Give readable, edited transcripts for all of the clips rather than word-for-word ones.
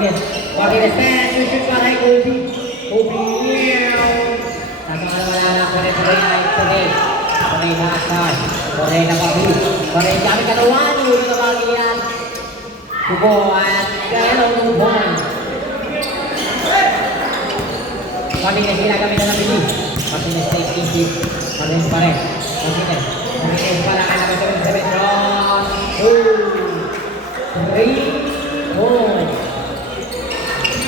Martinez. Martinez, man, you shoot para kay Kobe. Kobe, nasa malala, Korea nakasal. Korea na babi. Korea kami katawan, ulo na bagi yan. Tubo at kaya umubon. Martinez, ginagamit na nabili. Martinez take easy. Martinez pa rin. Martinez para kaya naman sa metro. 3, 4.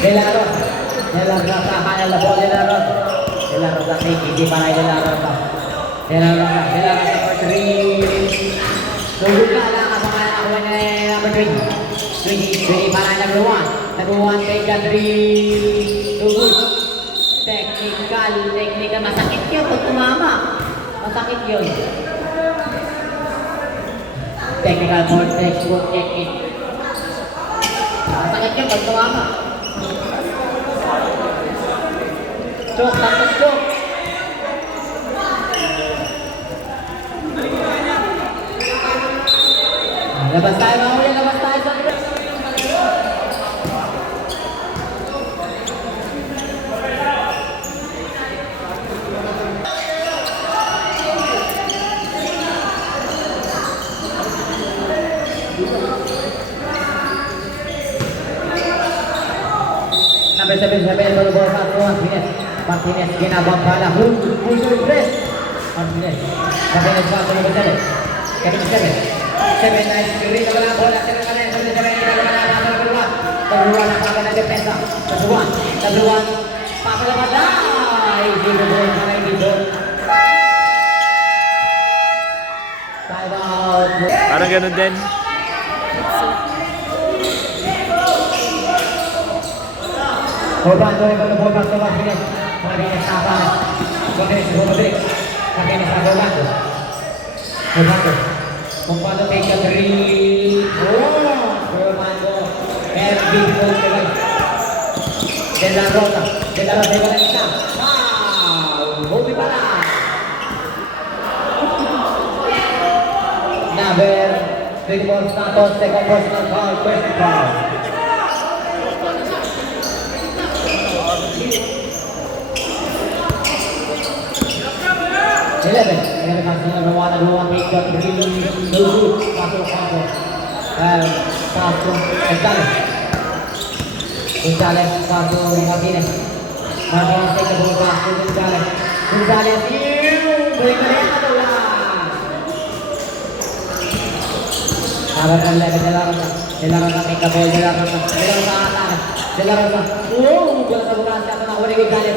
De La Rosa kanan la bola De La Rosa take easy para kay De La Rosa for 3. Subukan lang ang mga nakakuha na number 20 para number 1 take a 3. Tugod. Technical, masakit yun pag tumama. Masakit yun. Technical for textbook technique. Masakit yun pag tumama. Chok, tapos chok. Labas tayo mga ulit, labas tayo sa number 7 for the ball pass to Martinez ginabang bala full press Martinez pass to number 7 nice screen na wala bola sa kanan number 7 Tagluan ang kagad na depensa Tagluan papalabas easy to goal para dito time out Parang ganun din. Urbano con el bola para Martinez. Martinez apa? Martinez. Martinez Urbano. Urbano take a 3. Urbano. Beautiful goal. De La Rosa bola kita. Hobi para. Number 34 Santos, second personal foul, first foul. 11. Ayan ang number 1 take the 3. Pasok. Gonzalez, pasok Martinez. Martinez take the ball pass to Gonzalez. Balik na rin ang dalawa. Sabar ng 11, De La Rosa take the ball, De La Rosa atake. De La Rosa. Bola sa bukas, siya na kuha ni Gonzalez.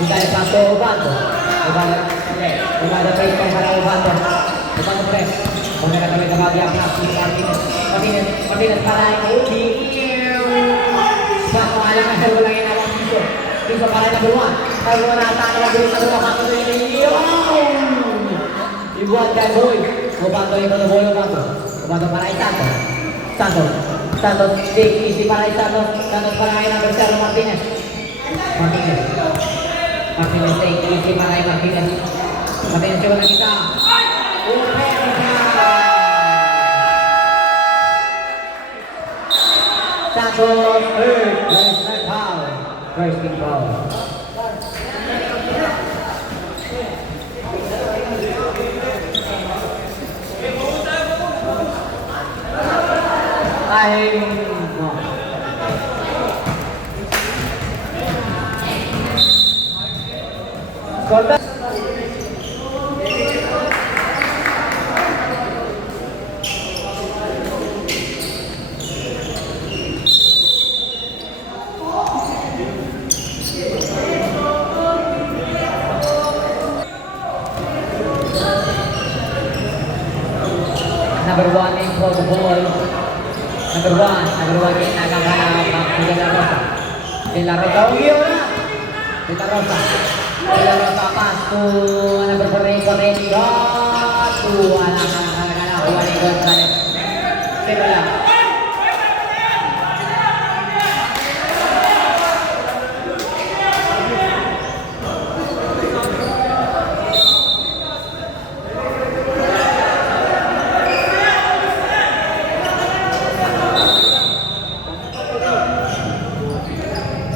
Gonzalez pass to Urbano. Urbano press para Urbano. Urbano press. Kung nagkakawin na bagay ang pass ni Martinez para kay Ubi. Alam na siya walang inawang piso para na buwan. Tagluan na atake na buwan sa buwan. Ibuat kay Boy. Urbano para kay Santos. Take easy para kay Santos para kay number 0 Martinez take easy para kay Martinez siya na kita. Santos, first team foul. Number 1 in for the ball. Number 1 in nagagana De La Rosa. De La Rosa pass to number 4 Corretti. To Juan Gonzalez. Pero lang.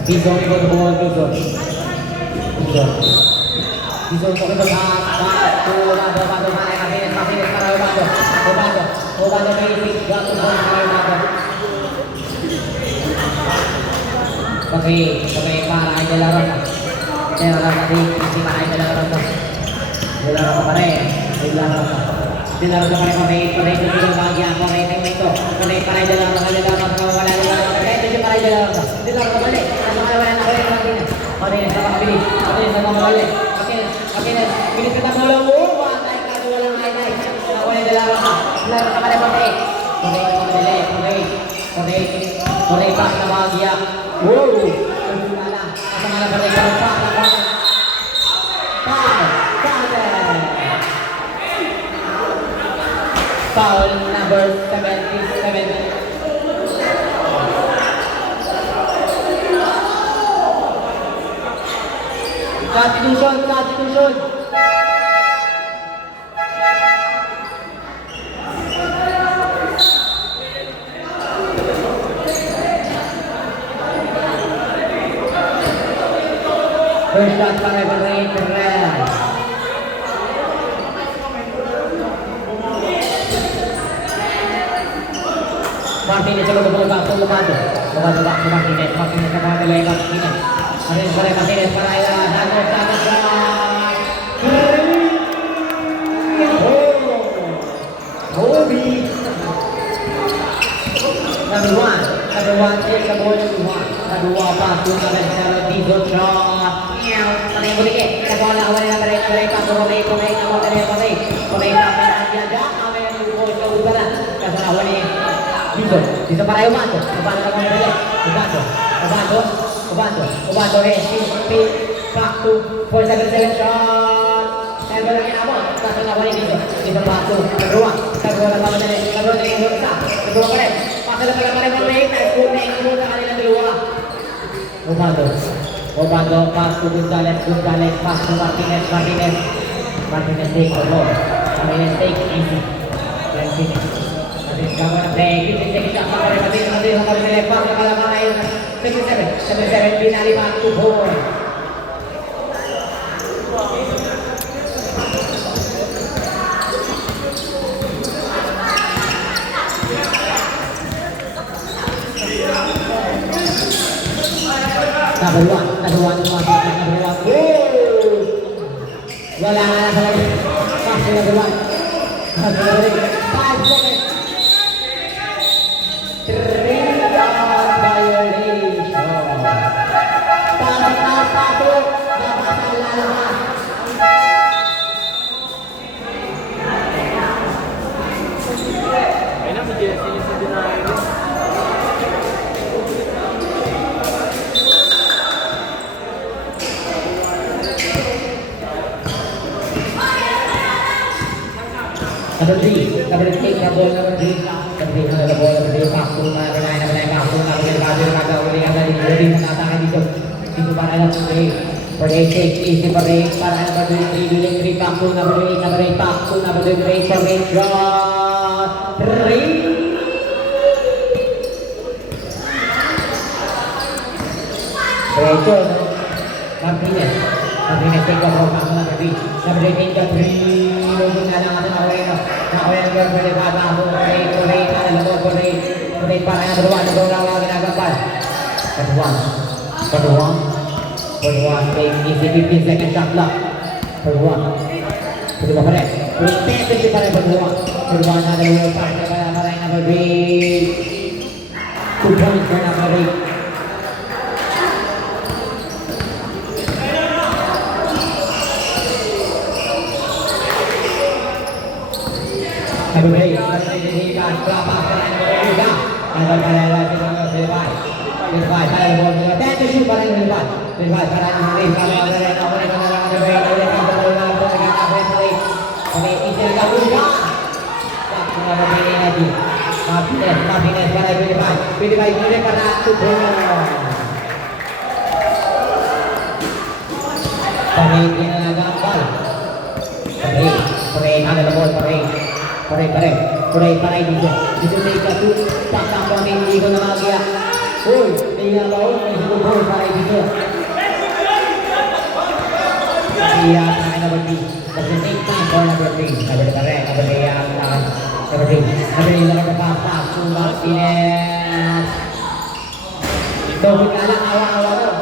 Bison ikut the ball, Bison. Bison. Bison untuk itu Obando mana Martinez para Obando basic jatuh bola para Obando. Pakai para De La Rosa di sisi para De La Rosa pare De La Rosa pare pakai itu bagian pakai itu pakai para De La Rosa wala itu para De La Rosa balik Martinez sama pilih balik Martinez pilih kita bola pantai kado walang highlight wala De La Rosa pare pakai pas na bahagia. Wow! Kasama pa rin foul number 77. Substitution. First shot para Berlin Ferrer. Martinez coba bola back to Martinez ke bawah ke Martinez. Martinez para Santos. Hobi. Number one take the ball to one. Kedua pas tu kalau di shot. Paling boleh ke bola awal dari pas pemain dia awal gol ke utara kasar awal ni bisa para Obando back to 4-7 shot dan bola yang awal kasar awal ni bisa batu kedua kali pasal pada pemain gol kali kedua Obando pas to Gonzalez pas to Martinez take the ball. Martinez take easy. Martinez gawin break. Take shot para Martinez lepas ke bola mana 77 pinali back to ball. Number one. Wala na sa lagi. Pass number one. 5 seconds. 3-yard violation. Pasok. Nabasal na naman. Ay na, may jersey yung sa dinayo. Number 3, take the ball, number 3 pass to na dito para lang for the take easy para number 3 back to number 8 back to number 8 for the shot 3 Recho Martinez take the ball back to number 3 take the 3 Lugod na lang natin Nakawin ang pwede baba Kulit para nga Beruan ginagampal Beruan take easy 15 second shot clock Beruan Kedua pa rin Rotate pa rin Beruan na dalawang pass para number 3 2 points for number 8 Number 8, berapa para juga. Number para Silva para bola. Dan tu shoot para Silva para Pare dito. Dito may katu. Pasang pamilya ko na magya. Uy, Iya, bawa itu gol para itu. Iya, tangan berarti. Tapi time for number 3. Number 3, number 3 yang tangan. Number 3. Number 3 yang berpasang. Martinez. Topik anak awal-awal.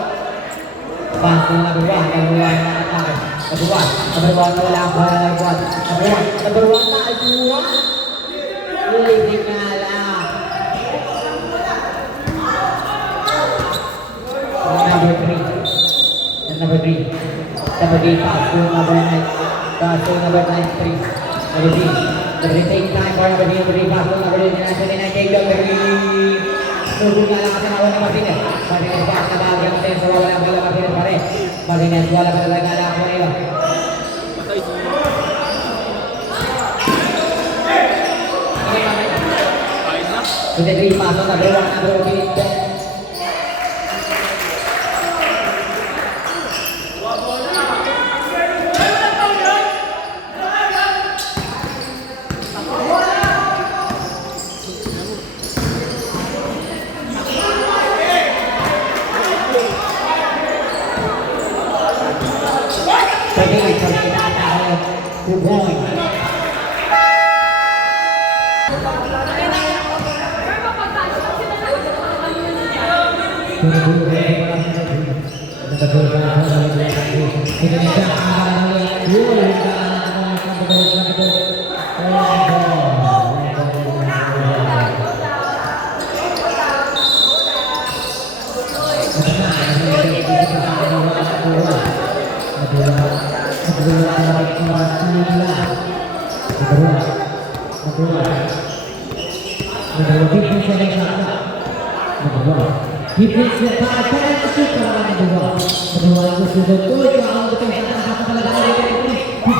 Pasang number 1. Number 1 yang tangan. Number 1. Number 1 wala pa. Number 1 na. 2. Ulitin nga lang. Number 3. Number 3. Number 3 pass to number 9. Pass to number 93. Number 3. Number 3 take time for number 3. Number 3 pass to number 9. Take number 3. Tunggu nga lang kasama ng Martinez. Martinez pass na bawal ng senso. Wala ng bola Martinez pa rin. Martinez wala pa talaga na ako nila. Patay si... Kain na. Number 3 pass to number 1. Number 3. He brings the power back to Super Mario. Kedua itu sudah tuh kalau kita satu kali lagi di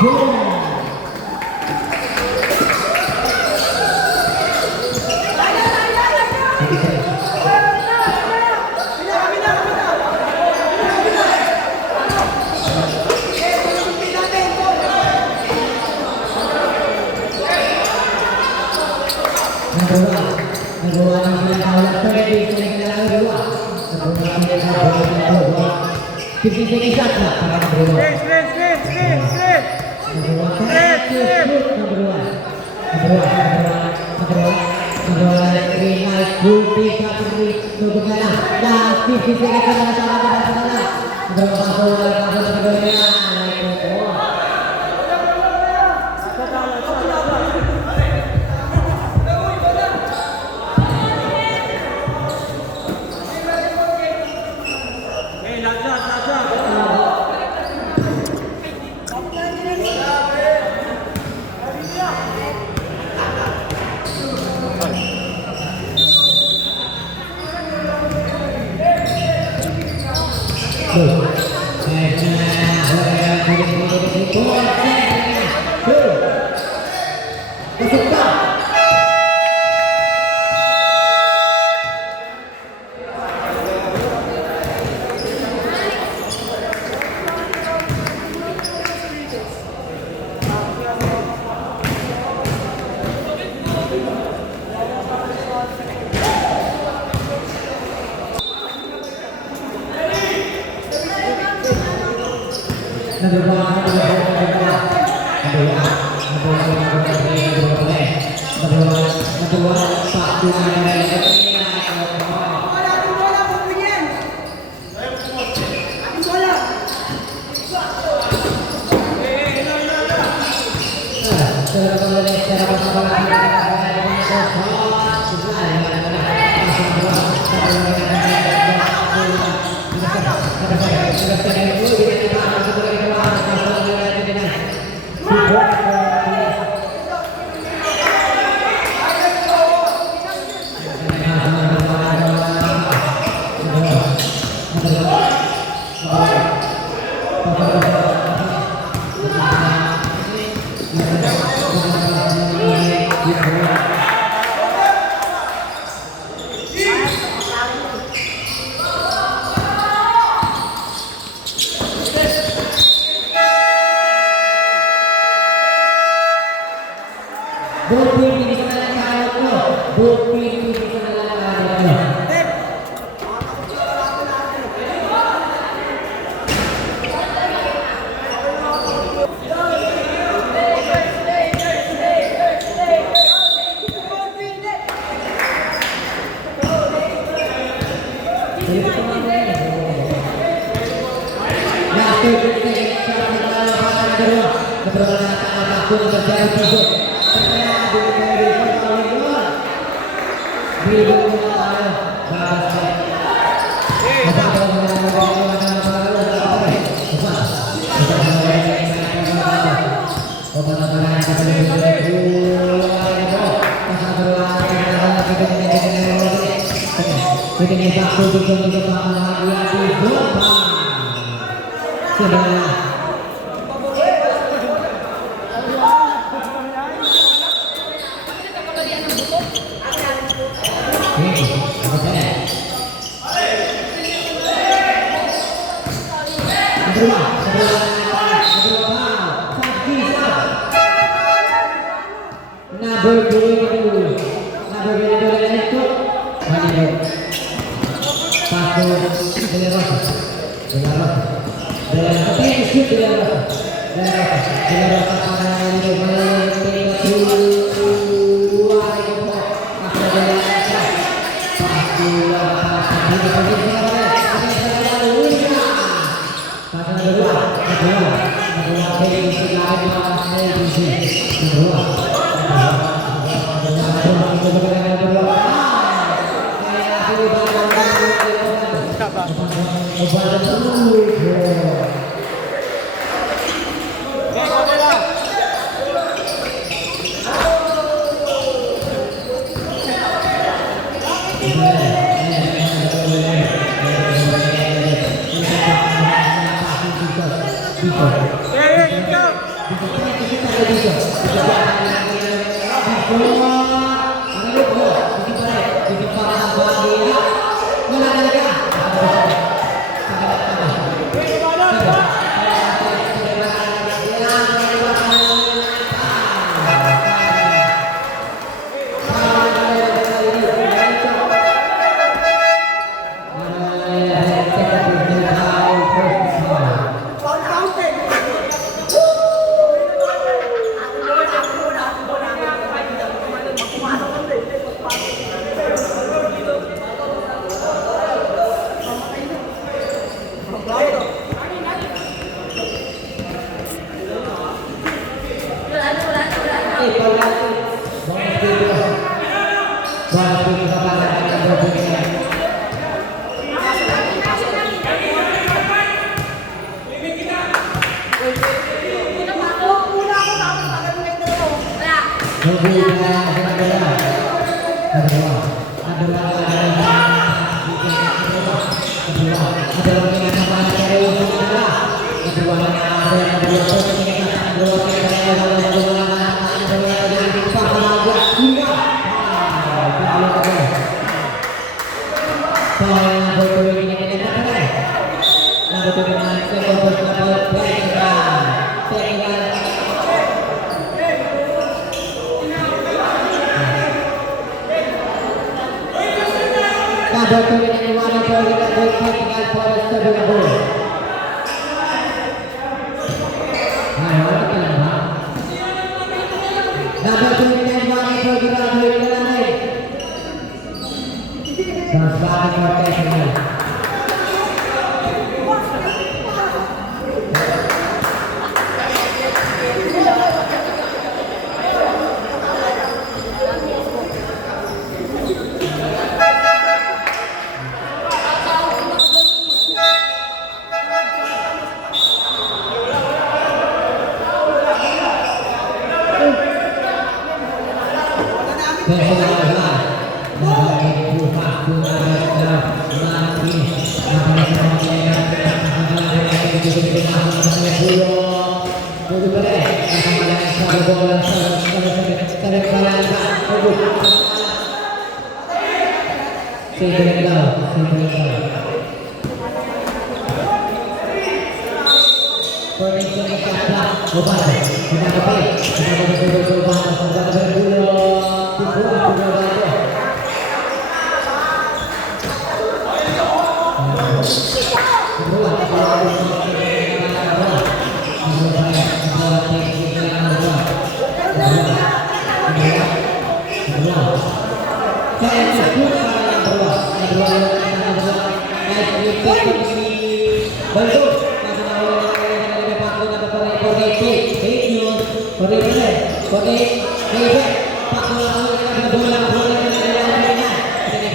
Oke, David, Pak bola dari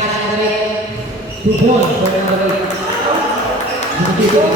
kanan dari Bubon, bola dari begitu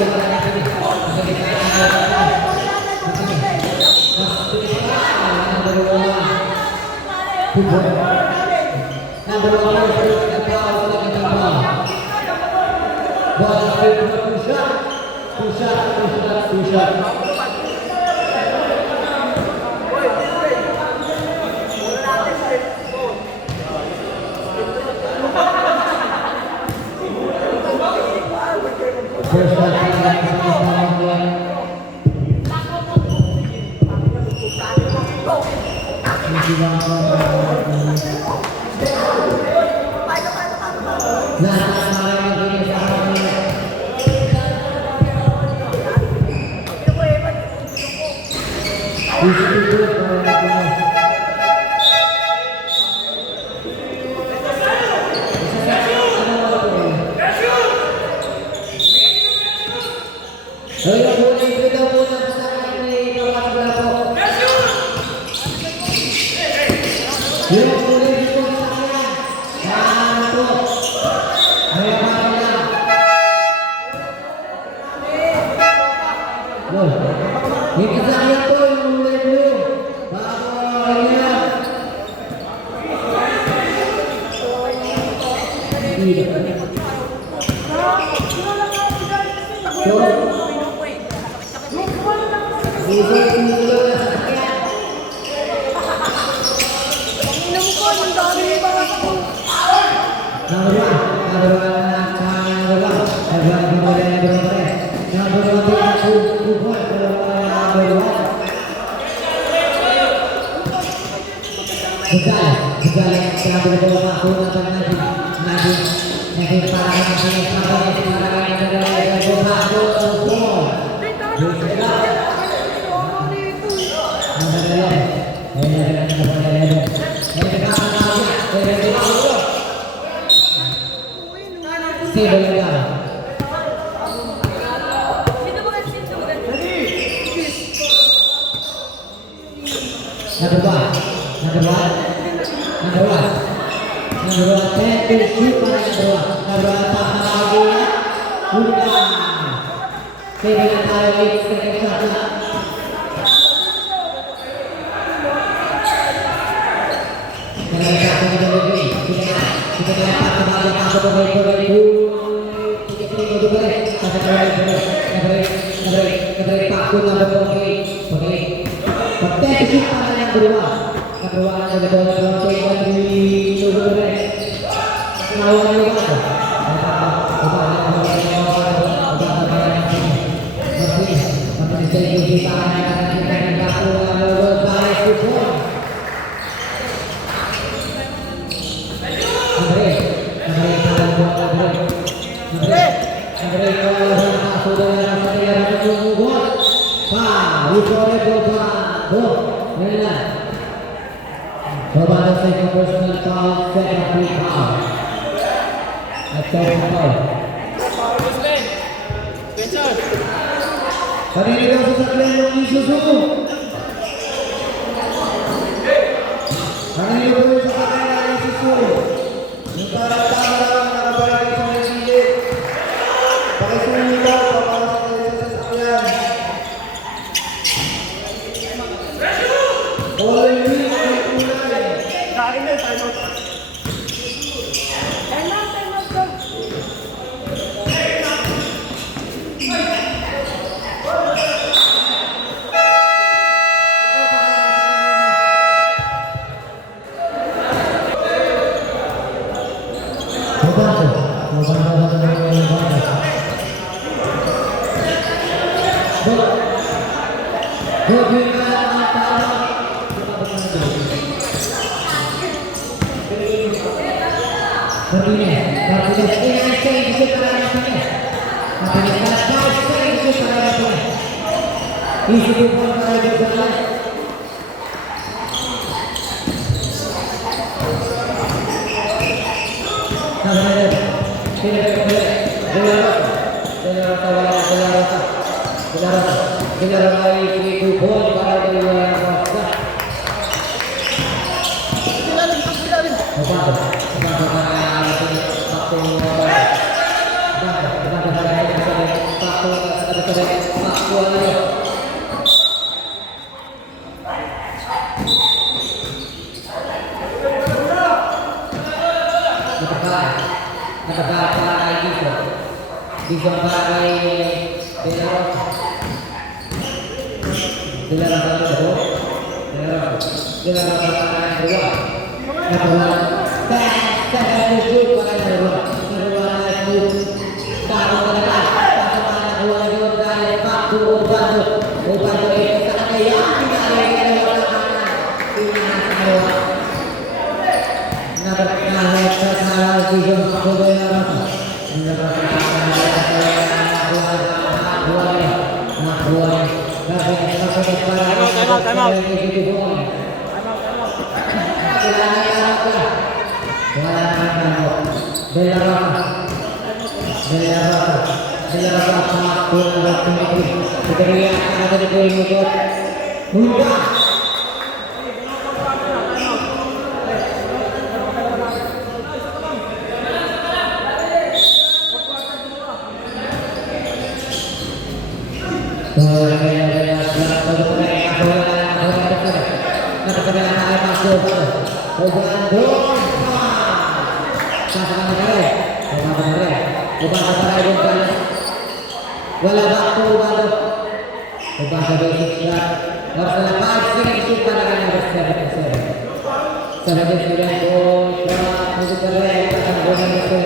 Wala waktu baru. Ubah sebagai istirahat. Harus lepas sini itu pada kalian harus siap-siap. Sebagai student untuk keren akan boleh itu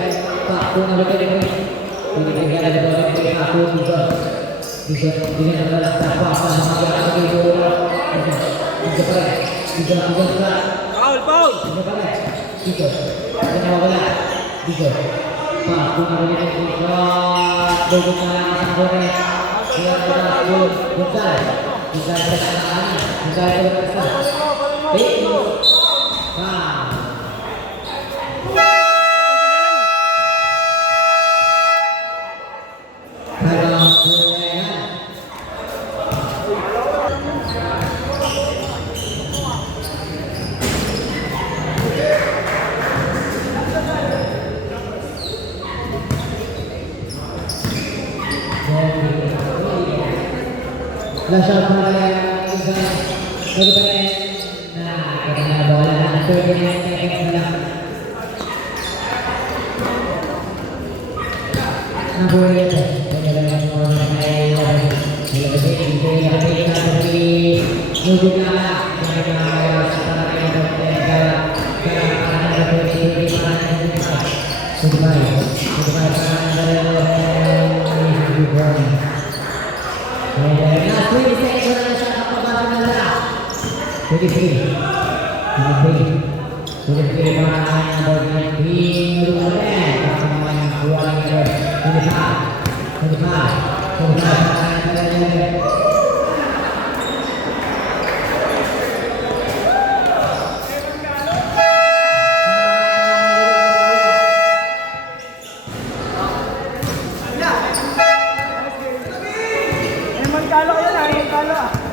waktu yang betul ini. Ini tinggal ada boleh aku juga. Bisa dengan adalah apa sama yang itu. Bisa keren. Bisa keren. Paul. Bisa keren. Bisa. Ini bola. Bisa. Pak, punya boleh bisa. Bagaimana sampai dia berlaku besar, besar besar, besar besar. Itu, nah. Kalau Lasal pembayaran bagaimana? Nah, karena bola itu yang sedang. Nah, boleh itu. Bagaimana bola saya lebih dari Nubula yang sekarang ini berjalan Kalo kayo na, kalo.